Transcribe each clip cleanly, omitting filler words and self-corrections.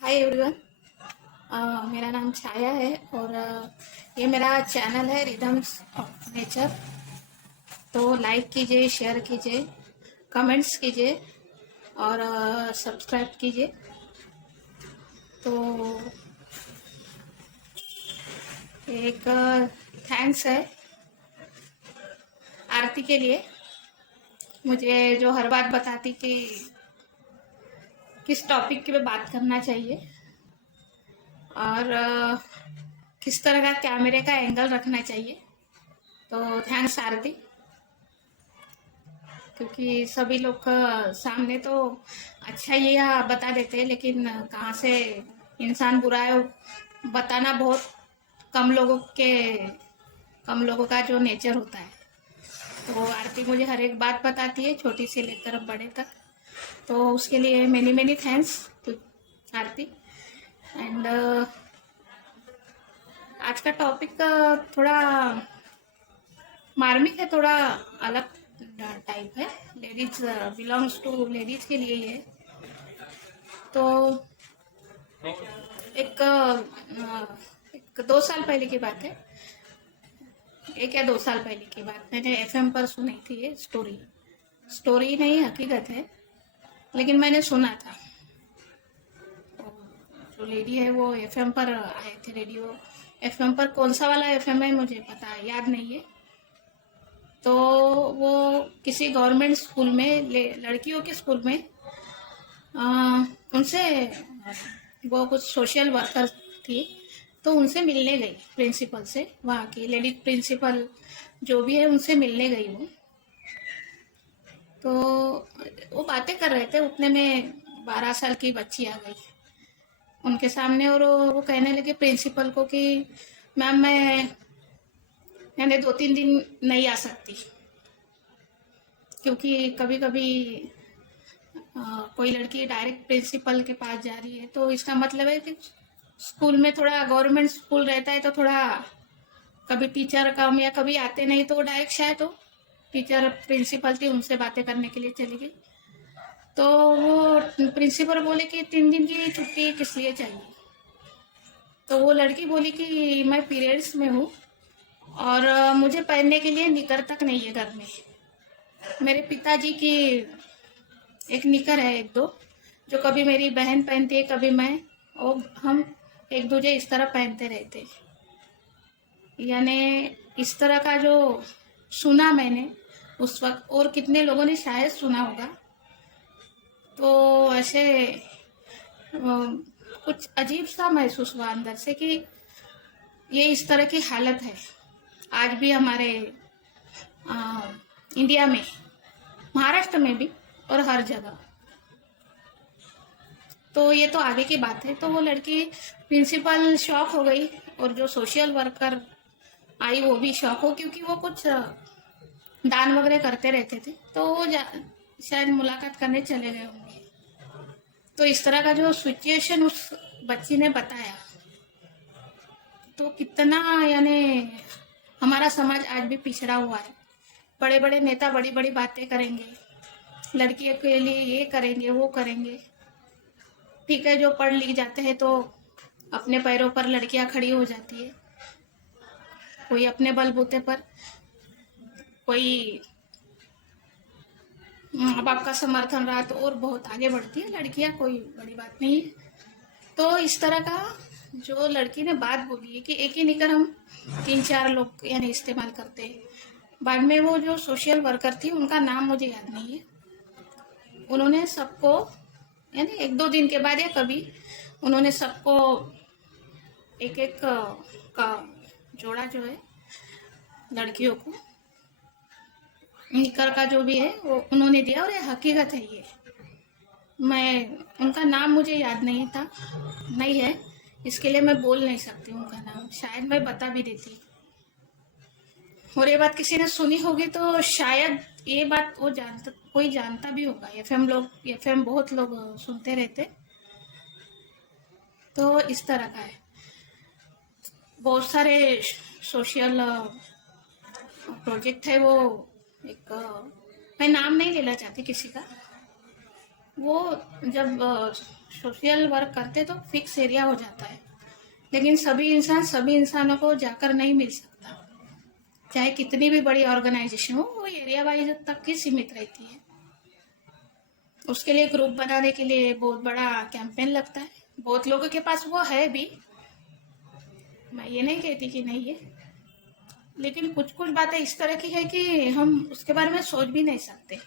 Hi everyone. मेरा नाम छाया है और ये मेरा चैनल है रिदम्स ऑफ नेचर। तो लाइक कीजिए, शेयर कीजिए, कमेंट्स कीजिए और सब्सक्राइब कीजिए। तो एक थैंक्स है आरती के लिए, मुझे जो हर बात बताती कि किस टॉपिक पे बात करना चाहिए और किस तरह का कैमरे का एंगल रखना चाहिए। तो थैंक्स आरती, क्योंकि सभी लोग का सामने तो अच्छा ही बता देते हैं, लेकिन कहाँ से इंसान बुरा है बताना बहुत कम लोगों के कम लोगों का जो नेचर होता है। तो आरती मुझे हर एक बात बताती है, छोटी से लेकर बड़े तक। तो उसके लिए many many thanks to Aarti. And आज का टॉपिक थोड़ा मार्मिक है, थोड़ा अलग टाइप है। लेडीज बिलोंग्स टू लेडीज के लिए ये। तो एक 2 साल पहले की बात है, 1 या 2 साल पहले की बात, मैंने एफएम पर सुनी थी ये स्टोरी। स्टोरी नहीं, हकीकत है, लेकिन मैंने सुना था। जो लेडी है वो एफएम पर आए थे, रेडियो एफएम पर। कौन सा वाला एफएम है मुझे पता याद नहीं है। तो वो किसी गवर्नमेंट स्कूल में, लड़कियों के स्कूल में, उनसे वो कुछ सोशल वर्कर थी, तो उनसे मिलने गई, प्रिंसिपल से, वहाँ की लेडी प्रिंसिपल जो भी है उनसे मिलने गई वो। तो वो बातें कर रहे थे, उतने में 12 साल की बच्ची आ गई उनके सामने और वो कहने लगे प्रिंसिपल को कि मैम मैं यानी 2-3 दिन नहीं आ सकती, क्योंकि कभी कभी कोई लड़की डायरेक्ट प्रिंसिपल के पास जा रही है, तो इसका मतलब है कि स्कूल में थोड़ा, गवर्नमेंट स्कूल रहता है तो थोड़ा कभी टीचर कम या कभी आते नहीं, तो वो डायरेक्ट शायद तो टीचर प्रिंसिपल थी उनसे बातें करने के लिए चली गई। तो वो प्रिंसिपल बोले कि 3 दिन की छुट्टी किस लिए चाहिए। तो वो लड़की बोली कि मैं पीरियड्स में हूँ और मुझे पहनने के लिए निकर तक नहीं है घर में। मेरे पिताजी की एक निकर है, एक दो, जो कभी मेरी बहन पहनती है, कभी मैं, और हम एक दूजे इस तरह पहनते रहते। यानी इस तरह का जो सुना मैंने उस वक्त, और कितने लोगों ने शायद सुना होगा। तो ऐसे कुछ अजीब सा महसूस हुआ अंदर से कि ये इस तरह की हालत है आज भी हमारे अ, इंडिया में, महाराष्ट्र में भी और हर जगह। तो ये तो आगे की बात है। तो वो लड़की, प्रिंसिपल शॉक हो गई और जो सोशल वर्कर आई वो भी शॉक हो, क्योंकि वो कुछ दान वगैरह करते रहते थे। तो वो शायद मुलाकात करने चले गए होंगे। तो इस तरह का जो सिचुएशन उस बच्ची ने बताया, तो कितना यानी हमारा समाज आज भी पिछड़ा हुआ है। बड़े बड़े नेता बड़ी बड़ी बातें करेंगे, लड़कियों के लिए ये करेंगे वो करेंगे। ठीक है, जो पढ़ लिख जाते हैं तो अपने पैरों पर लड़कियां खड़ी हो जाती है, कोई अपने बलबूते पर, कोई माँ बाप का समर्थन रहा तो और बहुत आगे बढ़ती है लड़कियां, कोई बड़ी बात नहीं है। तो इस तरह का जो लड़की ने बात बोली है कि एक ही निकर हम 3-4 लोग यानी इस्तेमाल करते हैं। बाद में वो जो सोशल वर्कर थी, उनका नाम मुझे याद नहीं है, उन्होंने सबको, यानी 1-2 दिन के बाद या कभी, उन्होंने सबको एक एक का जोड़ा जो है लड़कियों को निकर का जो भी है वो उन्होंने दिया। और ये हकीकत है, ये मैं, उनका नाम मुझे याद नहीं था, नहीं है, इसके लिए मैं बोल नहीं सकती उनका नाम, शायद मैं बता भी देती। और ये बात किसी ने सुनी होगी तो शायद ये बात वो जानता, कोई जानता भी होगा। एफएम बहुत लोग सुनते रहते। तो इस तरह का है, बहुत सारे सोशल प्रोजेक्ट है वो। एक मैं नाम नहीं लेना चाहती किसी का, वो जब सोशल वर्क करते तो फिक्स एरिया हो जाता है, लेकिन सभी इंसानों को जाकर नहीं मिल सकता। चाहे कितनी भी बड़ी ऑर्गेनाइजेशन हो, वो एरिया वाइज तक ही सीमित रहती है। उसके लिए ग्रुप बनाने के लिए बहुत बड़ा कैंपेन लगता है। बहुत लोगों के पास वो है भी, मैं ये नहीं कहती कि नहीं है, लेकिन कुछ कुछ बातें इस तरह की है कि हम उसके बारे में सोच भी नहीं सकते।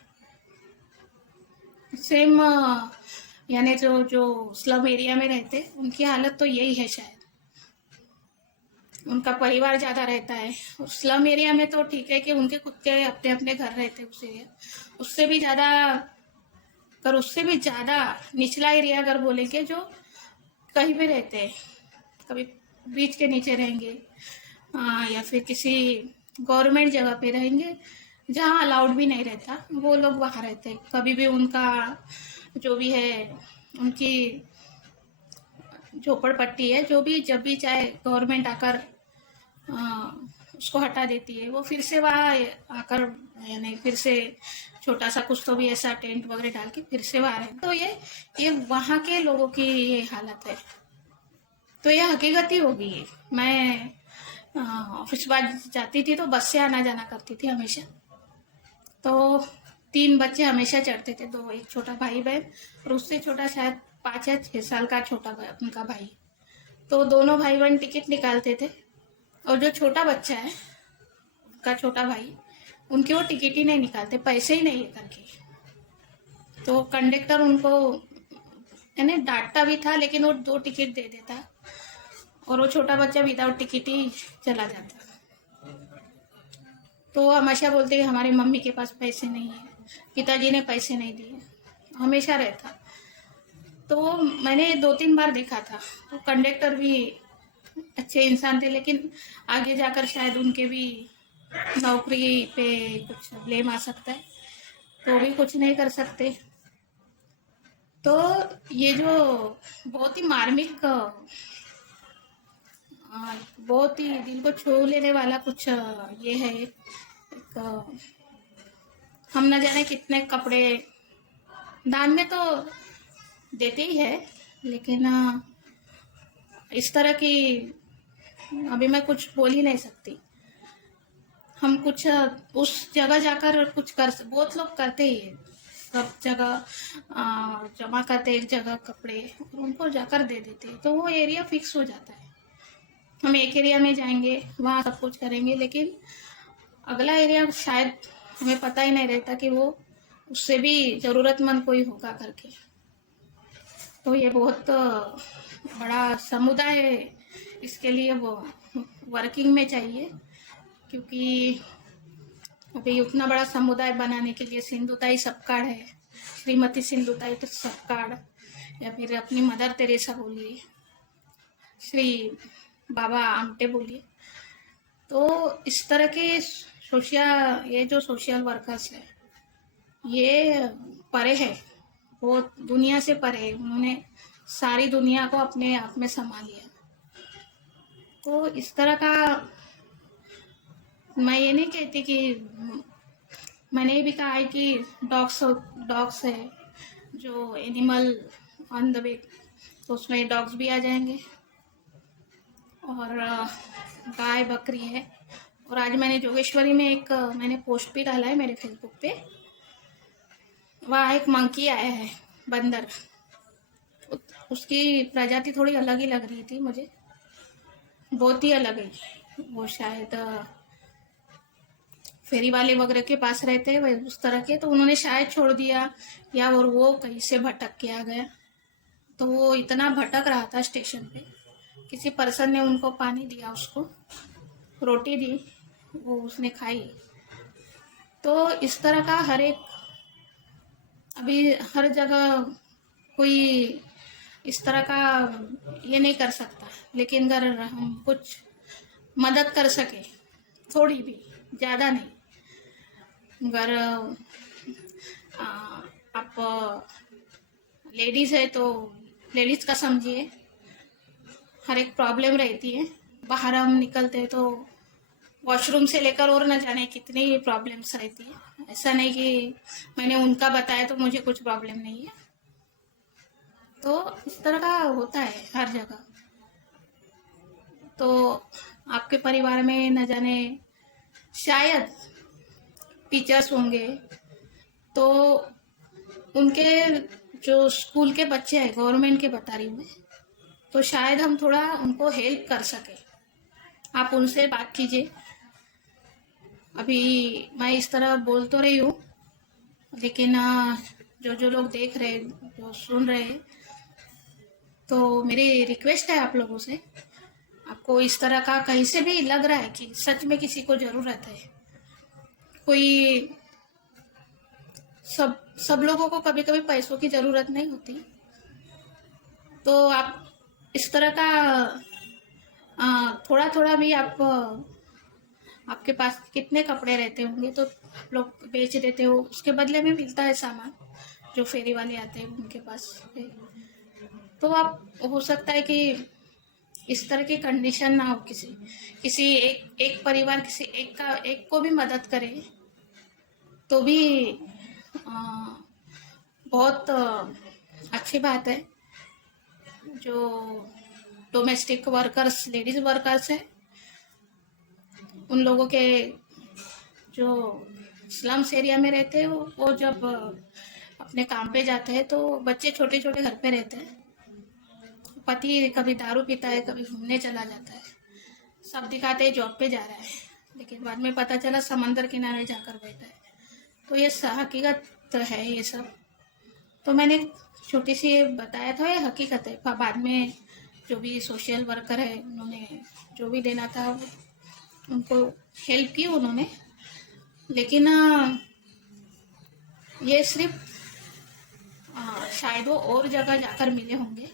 सेम यानी जो जो स्लम एरिया में रहते उनकी हालत तो यही है शायद। उनका परिवार ज़्यादा रहता है। और स्लम एरिया में तो ठीक है कि उनके खुद के अपने अपने घर रहते हैं उस एरिया, उससे भी ज़्यादा, पर उससे भी ज़्यादा निचला एरिया अगर बोलेंगे, जो कहीं भी रहते हैं, कभी ब्रिज के नीचे रहेंगे, या फिर किसी गवर्नमेंट जगह पे रहेंगे जहाँ अलाउड भी नहीं रहता, वो लोग वहाँ रहते हैं। कभी भी उनका जो भी है, उनकी झोपड़पट्टी है जो भी, जब भी चाहे गवर्नमेंट आकर उसको हटा देती है, वो फिर से वहाँ आकर, यानी फिर से छोटा सा कुछ तो भी ऐसा टेंट वगैरह डाल के फिर से वहाँ रहे। तो ये वहाँ के लोगों की ये हालत है। तो ये हकीकत ही होगी। ये मैं ऑफिस बाद जाती थी तो बस से आना जाना करती थी हमेशा। तो 3 बच्चे हमेशा चढ़ते थे, दो, एक छोटा भाई बहन और उससे छोटा शायद 5 या 6 साल का छोटा उनका भाई। तो दोनों भाई बहन टिकट निकालते थे, और जो छोटा बच्चा है उनका छोटा भाई, उनके वो टिकट ही नहीं निकालते, पैसे ही नहीं है करके। तो कंडक्टर उनको यानी डांटता भी था, लेकिन वो 2 टिकट दे देता और वो छोटा बच्चा विदाउट टिकट ही चला जाता। तो वो हमेशा बोलते कि हमारे मम्मी के पास पैसे नहीं है, पिताजी ने पैसे नहीं दिए, हमेशा रहता। तो मैंने 2-3 बार देखा था। तो कंडक्टर भी अच्छे इंसान थे, लेकिन आगे जाकर शायद उनके भी नौकरी पे कुछ ब्लेम आ सकता है, तो भी कुछ नहीं कर सकते। तो ये जो बहुत ही मार्मिक, बहुत ही दिल को छू लेने वाला कुछ ये है। एक, हम न जाने कितने कपड़े दान में तो देते ही है, लेकिन इस तरह की अभी मैं कुछ बोल ही नहीं सकती। हम कुछ उस जगह जाकर कुछ कर, बहुत लोग करते ही है, सब जगह जमा करते एक जगह कपड़े और उनको जाकर दे देते, तो वो एरिया फिक्स हो जाता है। हम एक एरिया में जाएंगे, वहाँ सब कुछ करेंगे, लेकिन अगला एरिया शायद हमें पता ही नहीं रहता कि वो उससे भी ज़रूरतमंद कोई होगा करके। तो ये बहुत बड़ा समुदाय है, इसके लिए वो वर्किंग में चाहिए, क्योंकि अभी उतना बड़ा समुदाय बनाने के लिए सिंधुताई सपकाड़ है, श्रीमती सिंधुताई तो सपकाड़, या फिर अपनी मदर तेरेसा बोलिए, श्री बाबा आमटे बोलिए। तो इस तरह के ये जो सोशल वर्कर्स है, ये परे है, बहुत दुनिया से परे है। उन्होंने सारी दुनिया को अपने आप में समा लिया। तो इस तरह का, मैं ये नहीं कहती कि, मैंने ये भी कहा है कि डॉग्स है जो एनिमल ऑन द वे, तो उसमें डॉग्स भी आ जाएंगे, और गाय बकरी है। और आज मैंने जोगेश्वरी में एक मैंने पोस्ट भी डाला है मेरे फेसबुक पे, वहाँ एक मंकी आया है, बंदर। उसकी प्रजाति थोड़ी अलग ही लग रही थी मुझे, बहुत ही अलग है। वो शायद फेरी वाले वगैरह के पास रहते हैं उस तरह के, तो उन्होंने शायद छोड़ दिया, या और वो कहीं से भटक के आ गया। तो वो इतना भटक रहा था स्टेशन पे, किसी पर्सन ने उनको पानी दिया, उसको रोटी दी, वो उसने खाई। तो इस तरह का हर एक, अभी हर जगह कोई इस तरह का ये नहीं कर सकता, लेकिन अगर हम कुछ मदद कर सके, थोड़ी भी, ज़्यादा नहीं, अगर आप लेडीज़ है तो लेडीज़ का समझिए, हर एक प्रॉब्लम रहती है। बाहर हम निकलते हैं तो वॉशरूम से लेकर और न जाने कितनी प्रॉब्लम्स रहती है। ऐसा नहीं कि मैंने उनका बताया तो मुझे कुछ प्रॉब्लम नहीं है, तो इस तरह का होता है हर जगह। तो आपके परिवार में न जाने शायद टीचर्स होंगे, तो उनके जो स्कूल के बच्चे हैं, गवर्नमेंट के बता रही हूँ मैं, तो शायद हम थोड़ा उनको हेल्प कर सके। आप उनसे बात कीजिए। अभी मैं इस तरह बोल तो रही हूँ, लेकिन जो जो लोग देख रहे, जो सुन रहे हैं, तो मेरी रिक्वेस्ट है आप लोगों से, आपको इस तरह का कहीं से भी लग रहा है कि सच में किसी को जरूरत है, कोई, सब लोगों को कभी कभी पैसों की जरूरत नहीं होती, तो आप इस तरह का थोड़ा थोड़ा भी आप, आपके पास कितने कपड़े रहते होंगे तो आप लोग बेच देते हो, उसके बदले में मिलता है सामान, जो फेरी वाले आते हैं उनके पास है। तो आप, हो सकता है कि इस तरह की कंडीशन ना हो, किसी किसी एक परिवार किसी एक को भी मदद करे, तो भी आ, बहुत अच्छी बात है। जो डोमेस्टिक वर्कर्स, लेडीज वर्कर्स हैं, उन लोगों के जो स्लम्स एरिया में रहते हैं, वो जब अपने काम पे जाते हैं तो बच्चे छोटे छोटे घर पे रहते हैं, पति कभी दारू पीता है, कभी घूमने चला जाता है, सब दिखाते हैं जॉब पे जा रहा है, लेकिन बाद में पता चला समंदर किनारे जाकर बैठा है। तो ये हकीकत है ये सब। तो मैंने छोटी सी बताया था, ये हकीकत है। बाद में जो भी सोशल वर्कर है, उन्होंने जो भी देना था उनको हेल्प की उन्होंने, लेकिन ये सिर्फ शायद वो और जगह जाकर मिले होंगे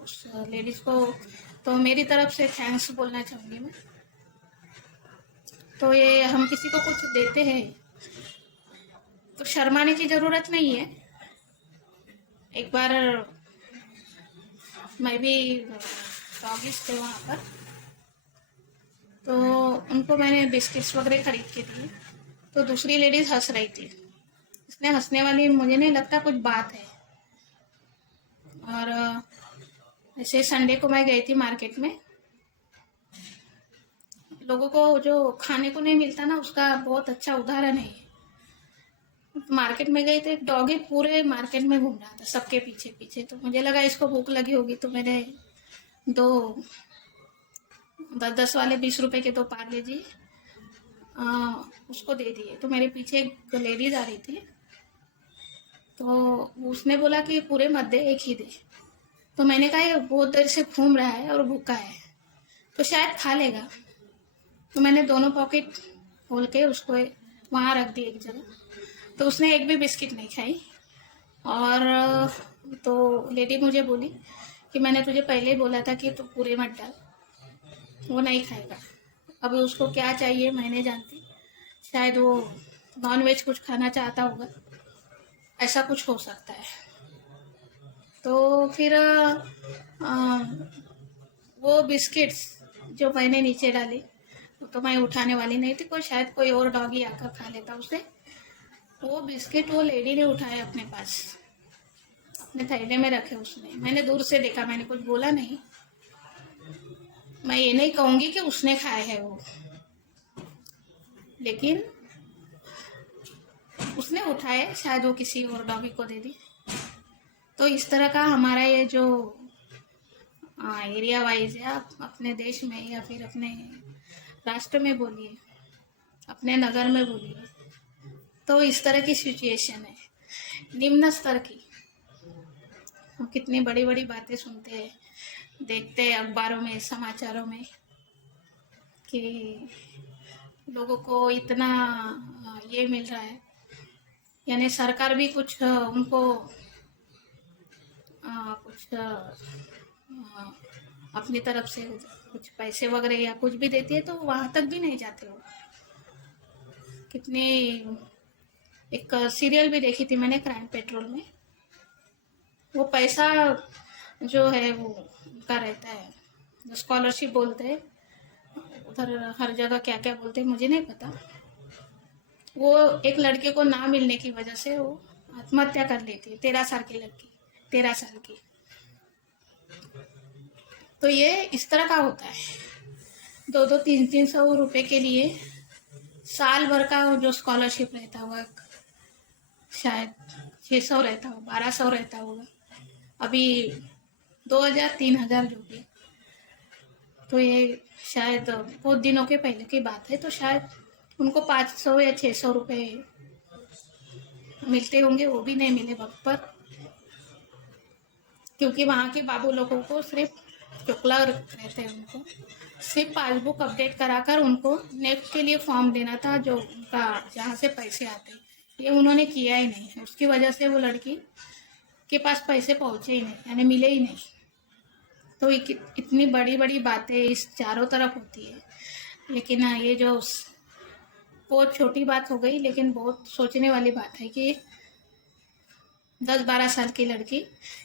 उस लेडीज को। तो मेरी तरफ से थैंक्स बोलना चाहूँगी मैं। तो ये हम किसी को कुछ देते हैं तो शर्माने की ज़रूरत नहीं है। एक बार मैं भी डॉगिस थे वहाँ पर, तो उनको मैंने बिस्किट्स वगैरह खरीद के दिए, तो दूसरी लेडीज हंस रही थी। इसने हंसने वाली मुझे नहीं लगता कुछ बात है। और ऐसे संडे को मैं गई थी मार्केट में, लोगों को जो खाने को नहीं मिलता ना, उसका बहुत अच्छा उदाहरण है। मार्केट में गई तो एक डॉगी पूरे मार्केट में घूम रहा था सबके पीछे पीछे, तो मुझे लगा इसको भूख लगी होगी, तो मैंने दो 10-10 वाले 20 रुपए के दो पार्ले जी उसको दे दिए। तो मेरे पीछे एक लेडीज आ रही थी, तो उसने बोला कि पूरे मत दे, एक ही दे। तो मैंने कहा ये बहुत देर से घूम रहा है और भूखा है, तो शायद खा लेगा। तो मैंने दोनों पॉकेट खोल के उसको वहाँ रख दी एक जगह, तो उसने एक भी बिस्किट नहीं खाई। और तो लेडी मुझे बोली कि मैंने तुझे पहले ही बोला था कि तू पूरे मत डाल, वो नहीं खाएगा। अभी उसको क्या चाहिए मैं नहीं जानती, शायद वो नॉन वेज कुछ खाना चाहता होगा, ऐसा कुछ हो सकता है। तो फिर वो बिस्किट्स जो मैंने नीचे डाली, तो मैं उठाने वाली नहीं थी, शायद कोई और डॉगी आकर खा लेता उसे। वो बिस्किट वो लेडी ने उठाए अपने पास, अपने थैले में रखे उसने। मैंने दूर से देखा, मैंने कुछ बोला नहीं। मैं ये नहीं कहूंगी कि उसने खाए है वो, लेकिन उसने उठाए, शायद वो किसी और डॉगी को दे दी। तो इस तरह का हमारा ये जो एरिया वाइज है, आप अपने देश में या फिर अपने राष्ट्र में बोलिए, अपने नगर में बोलिए, तो इस तरह की सिचुएशन है निम्न स्तर की। हम कितनी बड़ी बड़ी बातें सुनते हैं, देखते हैं अखबारों में, समाचारों में, कि लोगों को इतना ये मिल रहा है, यानी सरकार भी कुछ उनको कुछ अपनी तरफ से कुछ पैसे वगैरह या कुछ भी देती है, तो वहां तक भी नहीं जाते हो। कितनी, एक सीरियल भी देखी थी मैंने, क्राइम पेट्रोल में, वो पैसा जो है वो उनका रहता है, जो स्कॉलरशिप बोलते हैं, उधर हर जगह क्या क्या बोलते हैं मुझे नहीं पता। वो एक लड़के को ना मिलने की वजह से वो आत्महत्या कर लेती है, 13 साल की लड़की, 13 साल की। तो ये इस तरह का होता है, 200-300 रुपए के लिए साल भर का जो स्कॉलरशिप रहता होगा, शायद 600 रहता हो, 1200 रहता होगा, अभी 2000-3000 जो भी। तो ये शायद बहुत दिनों के पहले की बात है, तो शायद उनको 500 या 600 रुपए मिलते होंगे, वो भी नहीं मिले वक्त पर, क्योंकि वहाँ के बाबू लोगों को सिर्फ चुकला रहते हैं, उनको सिर्फ पासबुक अपडेट कराकर उनको नेक्स्ट के लिए फॉर्म देना था, जो उनका जहाँ से पैसे आते, ये उन्होंने किया ही नहीं। उसकी वजह से वो लड़की के पास पैसे पहुँचे ही नहीं, यानी मिले ही नहीं। तो इतनी बड़ी बड़ी बातें इस चारों तरफ होती है, लेकिन ये जो बहुत छोटी बात हो गई, लेकिन बहुत सोचने वाली बात है कि 10-12 साल की लड़की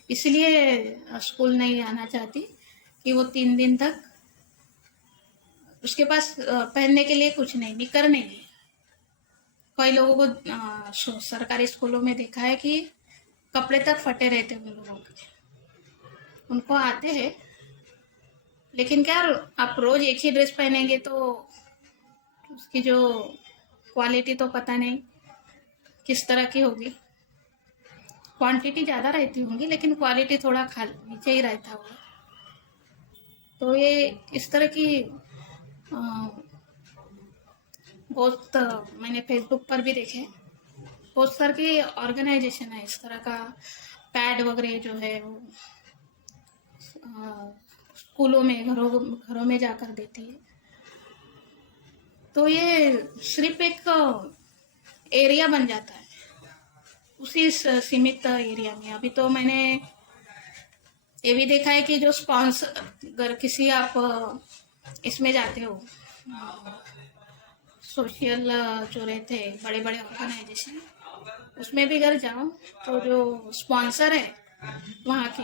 इसलिए स्कूल नहीं आना चाहती कि वो 3 दिन तक उसके पास पहनने के लिए कुछ नहीं, निकर नहीं है। कई लोगों को सरकारी स्कूलों में देखा है कि कपड़े तक फटे रहते हैं उन लोगों के, उनको आते हैं, लेकिन क्या आप रोज एक ही ड्रेस पहनेंगे तो उसकी जो क्वालिटी तो पता नहीं किस तरह की होगी। क्वांटिटी ज़्यादा रहती होंगी, लेकिन क्वालिटी थोड़ा नीचे ही रहता होगा। तो ये इस तरह की बहुत मैंने फेसबुक पर भी देखे, बहुत सारे की ऑर्गेनाइजेशन है इस तरह का, पैड वगैरह जो है वो स्कूलों में, घरों में जाकर देती है। तो ये सिर्फ एक एरिया बन जाता है, उसी सीमित एरिया में। अभी तो मैंने ये भी देखा है कि जो स्पॉन्सर, अगर किसी आप इसमें जाते हो, सोशल जो रहते हैं बड़े बड़े ऑर्गेनाइजेशन, उसमें भी अगर जाओ तो जो स्पॉन्सर है वहाँ की,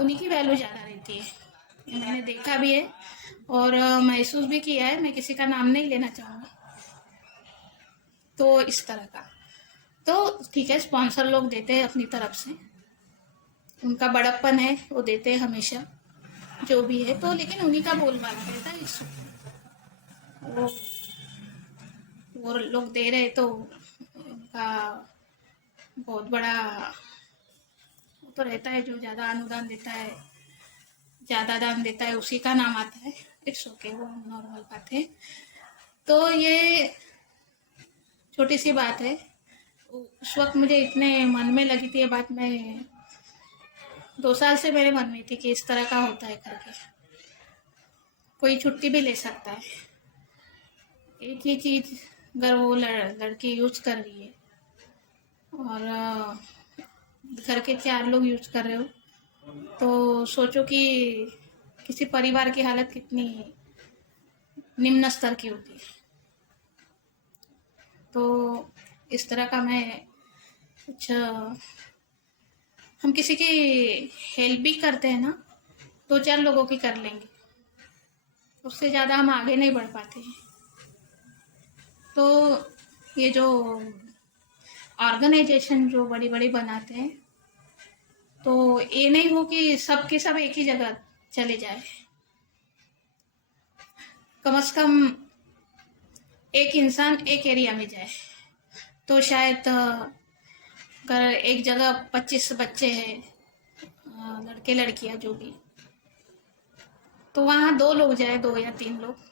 उन्हीं की वैल्यू ज़्यादा रहती है। ये मैंने देखा भी है और महसूस भी किया है, मैं किसी का नाम नहीं लेना चाहूँगी। तो इस तरह का, तो ठीक है, स्पॉन्सर लोग देते हैं अपनी तरफ से, उनका बड़प्पन है, वो देते हैं हमेशा जो भी है, तो लेकिन उन्हीं का बोलबाला रहता है। वो लोग दे रहे तो उनका बहुत बड़ा तो रहता है, जो ज़्यादा अनुदान देता है, ज़्यादा दान देता है, उसी का नाम आता है। इट्स ओके, वो नॉर्मल बात है। तो ये छोटी सी बात है, उस वक्त मुझे इतने मन में लगी थी ये बात, मैं 2 साल से मेरे मन में थी कि इस तरह का होता है करके, कोई छुट्टी भी ले सकता है। एक ही चीज़ अगर वो लड़की यूज कर रही है और घर के 4 लोग यूज कर रहे हो, तो सोचो कि किसी परिवार की हालत कितनी निम्न स्तर की होती है। तो इस तरह का मैं कुछ, हम किसी की हेल्प भी करते हैं ना, 2-4 लोगों की कर लेंगे, उससे ज़्यादा हम आगे नहीं बढ़ पाते हैं। तो ये जो ऑर्गेनाइजेशन जो बड़ी बड़ी बनाते हैं, तो ये नहीं हो कि सब के सब एक ही जगह चले जाए, कम से कम एक इंसान एक एरिया में जाए। तो शायद अगर एक जगह 25 बच्चे हैं, लड़के लड़कियां जो भी, तो वहाँ 2 लोग जाए, 2 या 3 लोग।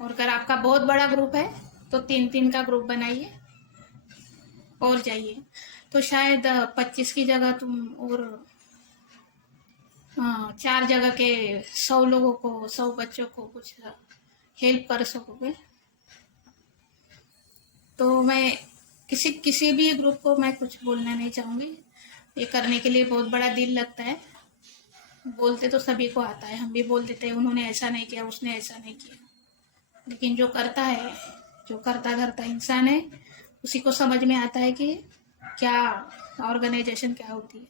और अगर आपका बहुत बड़ा ग्रुप है तो 3-3 का ग्रुप बनाइए और जाइए। तो शायद 25 की जगह तुम और 4 जगह के 100 लोगों को, 100 बच्चों को कुछ हेल्प कर सकोगे। तो मैं किसी भी ग्रुप को मैं कुछ बोलना नहीं चाहूँगी, ये करने के लिए बहुत बड़ा दिल लगता है। बोलते तो सभी को आता है, हम भी बोल देते हैं उन्होंने ऐसा नहीं किया, उसने ऐसा नहीं किया, लेकिन जो करता है, जो करता धरता इंसान है, उसी को समझ में आता है कि क्या ऑर्गेनाइजेशन क्या होती है।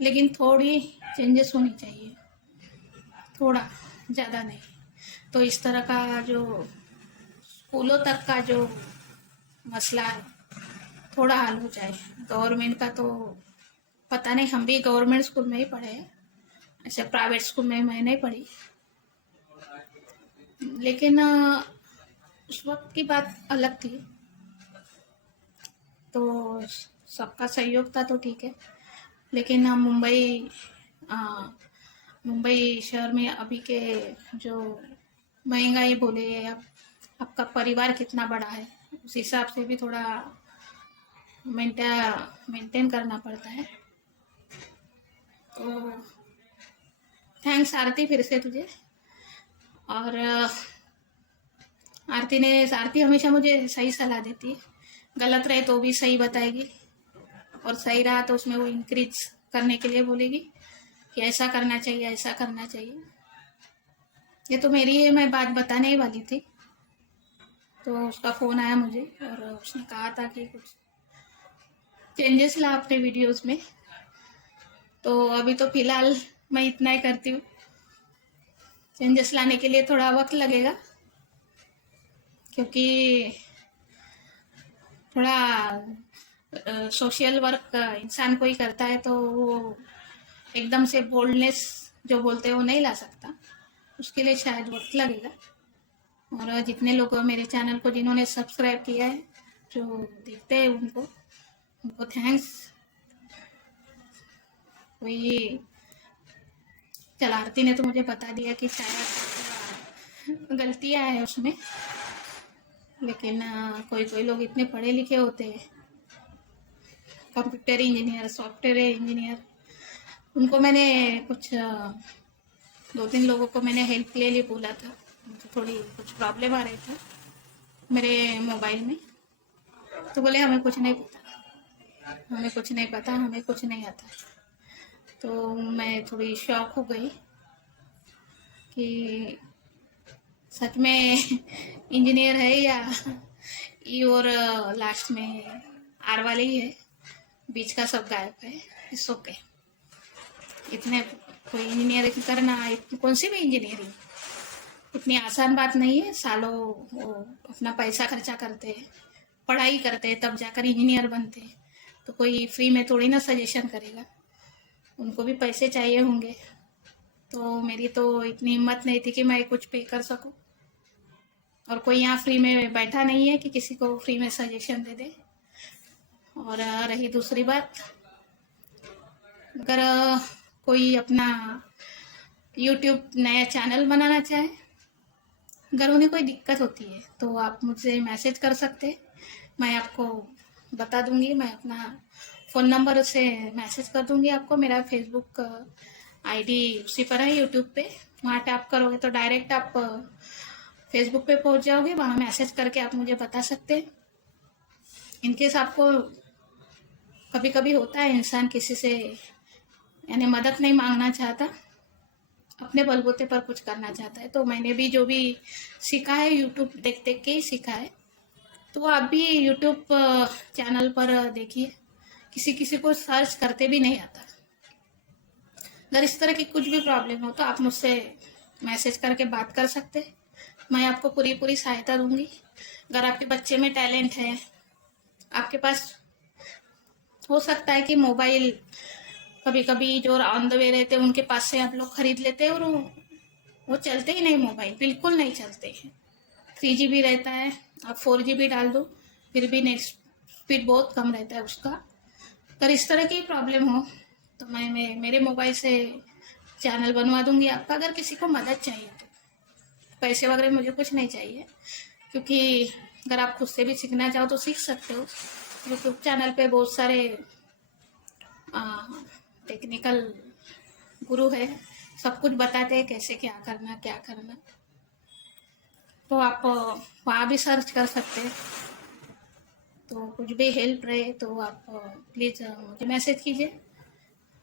लेकिन थोड़ी चेंजेस होनी चाहिए, थोड़ा, ज़्यादा नहीं। तो इस तरह का जो स्कूलों तक का जो मसला है, थोड़ा हल हो जाए। गवर्नमेंट का तो पता नहीं, हम भी गवर्नमेंट स्कूल में ही पढ़े हैं, ऐसे प्राइवेट स्कूल में मैं नहीं पढ़ी, लेकिन उस वक्त की बात अलग थी। तो सबका सहयोग था तो ठीक है, लेकिन अ, मुंबई शहर में अभी के जो महंगाई बोले, अब आपका परिवार कितना बड़ा है, उस हिसाब से भी थोड़ा मेंटेन करना पड़ता है। तो थैंक्स आरती फिर से तुझे। और आरती हमेशा मुझे सही सलाह देती है, गलत रहे तो भी सही बताएगी, और सही रहा तो उसमें वो इंक्रीज करने के लिए बोलेगी कि ऐसा करना चाहिए, ऐसा करना चाहिए। ये तो मेरी है, मैं बात बताने ही वाली थी, तो उसका फ़ोन आया मुझे और उसने कहा था कि कुछ चेंजेस ला अपने वीडियोस में। तो अभी तो फिलहाल मैं इतना ही करती हूँ, चेंजेस लाने के लिए थोड़ा वक्त लगेगा, क्योंकि थोड़ा सोशल वर्क इंसान कोई करता है तो वो एकदम से बोल्डनेस जो बोलते हैं वो नहीं ला सकता, उसके लिए शायद वक्त लगेगा। और जितने लोग मेरे चैनल को जिन्होंने सब्सक्राइब किया है, जो देखते हैं, उनको उनको थैंक्स। वही चल आरती ने तो मुझे बता दिया कि शायद गलतियाँ हैं उसमें, लेकिन कोई कोई लोग इतने पढ़े लिखे होते हैं, कंप्यूटर इंजीनियर, सॉफ्टवेयर इंजीनियर, उनको मैंने कुछ 2-3 लोगों को मैंने हेल्प के लिए बोला था, तो थोड़ी कुछ प्रॉब्लम आ रही था मेरे मोबाइल में, तो बोले हमें कुछ नहीं पता, हमें कुछ नहीं पता, हमें कुछ नहीं आता। तो मैं थोड़ी शॉक हो गई कि सच में इंजीनियर है या ई, और लास्ट में आर वाले ही है, बीच का सब गायब है। इट्स ओके, इतने कोई इंजीनियरिंग करना, कौन सी भी इंजीनियरिंग इतनी आसान बात नहीं है। सालों वो अपना पैसा खर्चा करते हैं, पढ़ाई करते हैं, तब जाकर इंजीनियर बनते हैं, तो कोई फ्री में थोड़ी ना सजेशन करेगा, उनको भी पैसे चाहिए होंगे। तो मेरी तो इतनी हिम्मत नहीं थी कि मैं कुछ पे कर सकूं, और कोई यहाँ फ्री में बैठा नहीं है कि किसी को फ्री में सजेशन दे दे। और रही दूसरी बात, अगर कोई अपना यूट्यूब नया चैनल बनाना चाहे, अगर उन्हें कोई दिक्कत होती है तो आप मुझसे मैसेज कर सकते हैं, मैं आपको बता दूंगी। मैं अपना फ़ोन नंबर से मैसेज कर दूंगी आपको। मेरा फेसबुक आईडी उसी पर है, यूट्यूब पे, वहाँ टैप करोगे तो डायरेक्ट आप फेसबुक पे पहुँच जाओगे, वहाँ मैसेज करके आप मुझे बता सकते हैं। इनकेस आपको कभी कभी होता है इंसान किसी से यानी मदद नहीं मांगना चाहता, अपने बलबूते पर कुछ करना चाहता है, तो मैंने भी जो भी सीखा है यूट्यूब देख देख के ही सीखा है, तो आप भी यूट्यूब चैनल पर देखिए, किसी किसी को सर्च करते भी नहीं आता। अगर इस तरह की कुछ भी प्रॉब्लम हो तो आप मुझसे मैसेज करके बात कर सकते हैं, मैं आपको पूरी पूरी सहायता दूंगी। अगर आपके बच्चे में टैलेंट है, आपके पास हो सकता है कि मोबाइल कभी कभी जो ऑन द वे रहते हैं उनके पास से आप लोग खरीद लेते हैं, और वो चलते ही नहीं, मोबाइल बिल्कुल नहीं चलते हैं। 3 GB रहता है, आप 4 GB डाल दो फिर भी नेट स्पीड बहुत कम रहता है उसका। अगर इस तरह की प्रॉब्लम हो तो मैं मेरे मोबाइल से चैनल बनवा दूंगी आपका। अगर किसी को मदद चाहिए तो पैसे वगैरह मुझे कुछ नहीं चाहिए, क्योंकि अगर आप खुद से भी सीखना चाहो तो सीख सकते हो। यूट्यूब चैनल पे बहुत सारे टेक्निकल गुरु है, सब कुछ बताते हैं कैसे क्या करना क्या करना, तो आप वहाँ भी सर्च कर सकते हैं। तो कुछ भी हेल्प रहे तो आप प्लीज़ मुझे मैसेज कीजिए,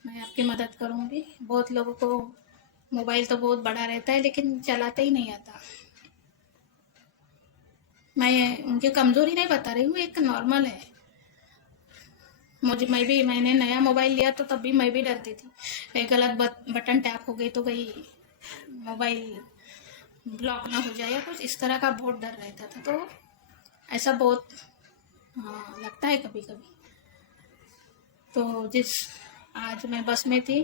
मैं आपकी मदद करूँगी। बहुत लोगों को मोबाइल तो बहुत बड़ा रहता है लेकिन चलाते ही नहीं आता। मैं उनकी कमज़ोरी नहीं बता रही हूँ, एक नॉर्मल है। मैंने नया मोबाइल लिया तो तब भी मैं भी डरती थी, कहीं गलत बटन टैप हो गई तो कहीं मोबाइल ब्लॉक ना हो जाए या कुछ इस तरह का बहुत डर रहता था। तो ऐसा बहुत लगता है कभी कभी। तो आज मैं बस में थी,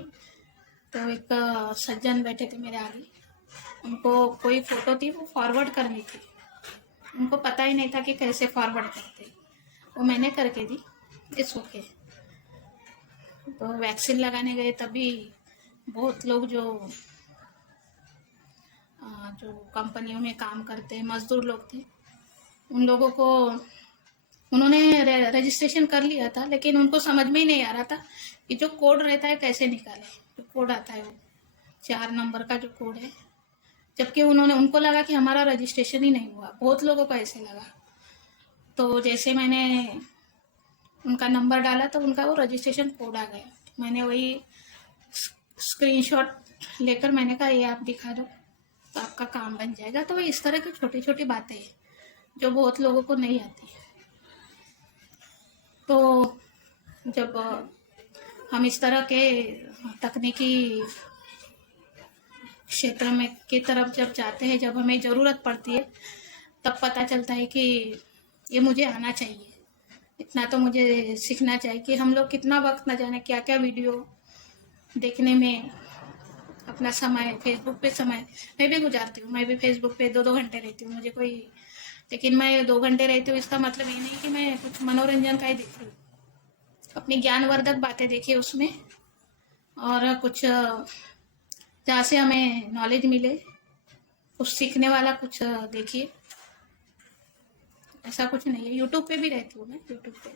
तो एक सज्जन बैठे थे मेरे आगे, उनको कोई फ़ोटो थी वो फॉरवर्ड करनी थी, उनको पता ही नहीं था कि कैसे फॉरवर्ड करते, वो मैंने करके दी। It's okay. तो वैक्सीन लगाने गए तभी बहुत लोग जो कंपनियों में काम करते हैं मज़दूर लोग थे, उन लोगों को उन्होंने रजिस्ट्रेशन कर लिया था, लेकिन उनको समझ में ही नहीं आ रहा था कि जो कोड रहता है कैसे निकाले। जो कोड आता है वो 4 नंबर का जो कोड है, जबकि उन्होंने उनको लगा कि हमारा रजिस्ट्रेशन ही नहीं हुआ, बहुत लोगों को ऐसे लगा। तो जैसे मैंने उनका नंबर डाला तो उनका वो रजिस्ट्रेशन कोड आ गया। मैंने वही स्क्रीनशॉट लेकर मैंने कहा ये आप दिखा दो तो आपका काम बन जाएगा। तो इस तरह की छोटी छोटी बातें हैं जो बहुत लोगों को नहीं आती। तो जब हम इस तरह के तकनीकी क्षेत्र में की तरफ जब जाते हैं, जब हमें ज़रूरत पड़ती है, तब पता चलता है कि ये मुझे आना चाहिए। इतना तो मुझे सीखना चाहिए कि हम लोग कितना वक्त न जाने क्या क्या वीडियो देखने में अपना समय, फेसबुक पे समय मैं भी गुजारती हूँ। मैं भी फेसबुक पे 2-2 घंटे रहती हूँ, मुझे कोई, लेकिन मैं 2 घंटे रहती हूँ इसका मतलब ये नहीं कि मैं कुछ मनोरंजन का ही देख रही हूँ। अपनी ज्ञानवर्धक बातें देखिए उसमें, और कुछ जहाँ से हमें नॉलेज मिले, कुछ सीखने वाला कुछ देखिए। ऐसा कुछ नहीं है, यूट्यूब पे भी रहती हूँ मैं, यूट्यूब पे,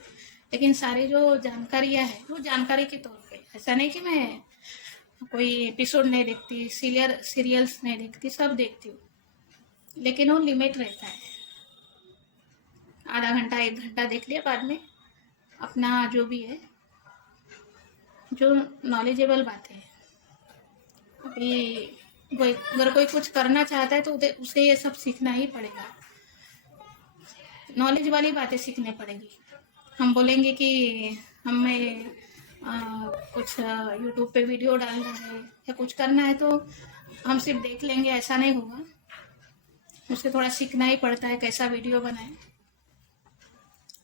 लेकिन सारी जो जानकारियाँ हैं वो जानकारी के तौर पे। ऐसा नहीं कि मैं कोई एपिसोड नहीं देखती, सीरियल्स नहीं देखती, सब देखती हूँ, लेकिन वो लिमिट रहता है। आधा घंटा 1 घंटा देख लिया, बाद में अपना जो भी है, जो नॉलेजेबल बातें हैं। अभी अगर कोई कुछ करना चाहता है तो उसे ये सब सीखना ही पड़ेगा, नॉलेज वाली बातें सीखनी पड़ेगी। हम बोलेंगे कि हमें कुछ यूट्यूब पे वीडियो डालना है या कुछ करना है तो हम सिर्फ देख लेंगे, ऐसा नहीं होगा। उसे थोड़ा सीखना ही पड़ता है, कैसा वीडियो बनाए,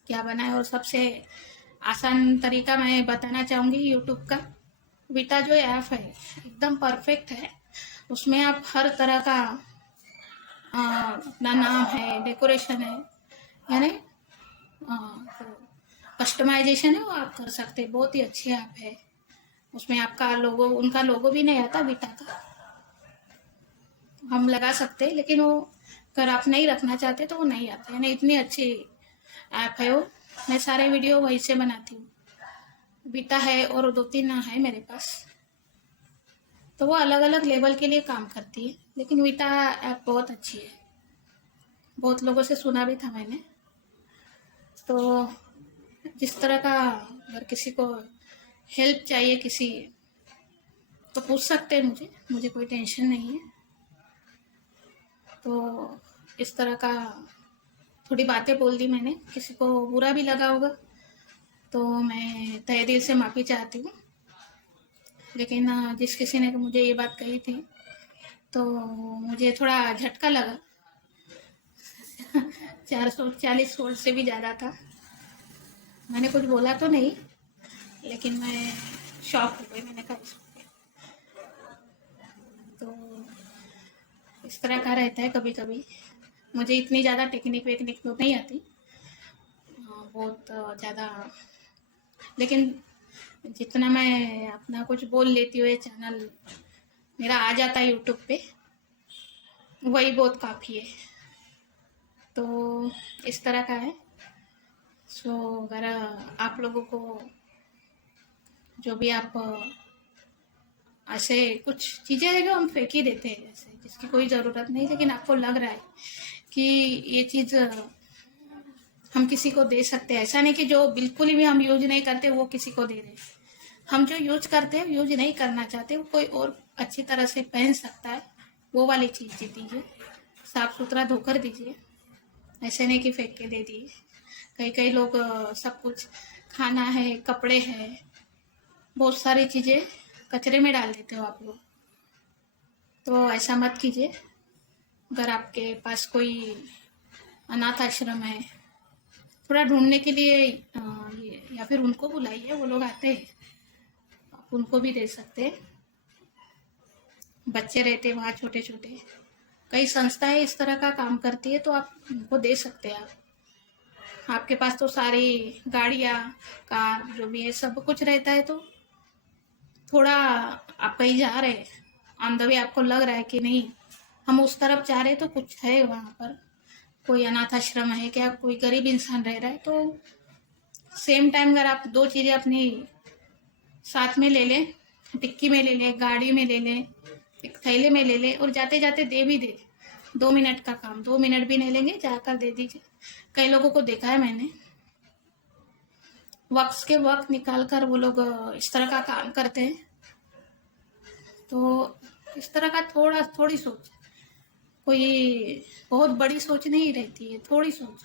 क्या बनाए। और सबसे आसान तरीका मैं बताना चाहूँगी यूट्यूब का। वीटा जो ऐप है एकदम परफेक्ट है, उसमें आप हर तरह का अपना नाम है, डेकोरेशन है, यानी कस्टमाइजेशन है, वो आप कर सकते हैं। बहुत ही अच्छी ऐप है। उसमें आपका लोगो, उनका लोगो भी नहीं आता वीटा का, हम लगा सकते हैं, लेकिन वो अगर आप नहीं रखना चाहते तो वो नहीं आता, यानी इतनी अच्छी ऐप है वो। मैं सारे वीडियो वहीं से बनाती हूँ। वीटा है और 2-3 है मेरे पास, तो वो अलग अलग लेवल के लिए काम करती है, लेकिन वीटा ऐप बहुत अच्छी है। बहुत लोगों से सुना भी था मैंने। तो जिस तरह का, अगर किसी को हेल्प चाहिए किसी, तो पूछ सकते हैं मुझे कोई टेंशन नहीं है। तो इस तरह का थोड़ी बातें बोल दी मैंने, किसी को बुरा भी लगा होगा तो मैं तहे दिल से माफ़ी चाहती हूँ। लेकिन जिस किसी ने मुझे ये बात कही थी तो मुझे थोड़ा झटका लगा। 440 वोल्ट से भी ज़्यादा था। मैंने कुछ बोला तो नहीं, लेकिन मैं शॉक हो गई। मैंने कहा तो इस तरह का रहता है कभी कभी। मुझे इतनी ज़्यादा टेक्निक वेक्निक तो नहीं आती, बहुत ज़्यादा, लेकिन जितना मैं अपना कुछ बोल लेती हूँ, ये चैनल मेरा आ जाता है यूट्यूब पे, वही बहुत काफ़ी है। तो इस तरह का है। सो अगर आप लोगों को जो भी आप ऐसे कुछ चीज़ें हैं जो हम फेंक ही देते हैं, जैसे जिसकी कोई ज़रूरत नहीं, लेकिन आपको लग रहा है कि ये चीज़ हम किसी को दे सकते हैं, ऐसा नहीं कि जो बिल्कुल भी हम यूज नहीं करते वो किसी को दे रहे। हम जो यूज करते हैं, यूज नहीं करना चाहते, वो कोई और अच्छी तरह से पहन सकता है, वो वाली चीज़ दीजिए, साफ सुथरा धोकर दीजिए। ऐसे नहीं कि फेंक के दे दिए। कई कई लोग सब कुछ, खाना है, कपड़े हैं, बहुत सारी चीज़ें कचरे में डाल देते हो आप लोग। तो ऐसा मत कीजिए। अगर आपके पास कोई अनाथ आश्रम है, थोड़ा ढूंढने के लिए या फिर उनको बुलाइए, वो लोग आते हैं, आप उनको भी दे सकते हैं। बच्चे रहते हैं वहाँ छोटे छोटे। कई संस्थाएं इस तरह का काम करती है, तो आप उनको दे सकते हैं। आप आपके पास तो सारी गाड़ियाँ, कार जो भी है सब कुछ रहता है, तो थोड़ा आप कहीं जा रहे हैं, ऑन द वे आपको लग रहा है कि नहीं हम उस तरफ जा रहे हैं, तो कुछ है वहाँ पर, कोई अनाथ आश्रम है क्या, कोई गरीब इंसान रह रहा है, तो सेम टाइम अगर आप दो चीज़ें अपनी साथ में ले लें, टिक्की में ले लें, गाड़ी में ले लें, एक थैले में ले लें, और जाते जाते दे भी दे, 2 मिनट का काम, 2 मिनट भी नहीं लेंगे, जाकर दे दीजिए। कई लोगों को देखा है मैंने, वक्त के वक्त निकाल कर वो लोग इस तरह का काम करते हैं। तो इस तरह का थोड़ी सोच, कोई बहुत बड़ी सोच नहीं रहती है, थोड़ी सोच।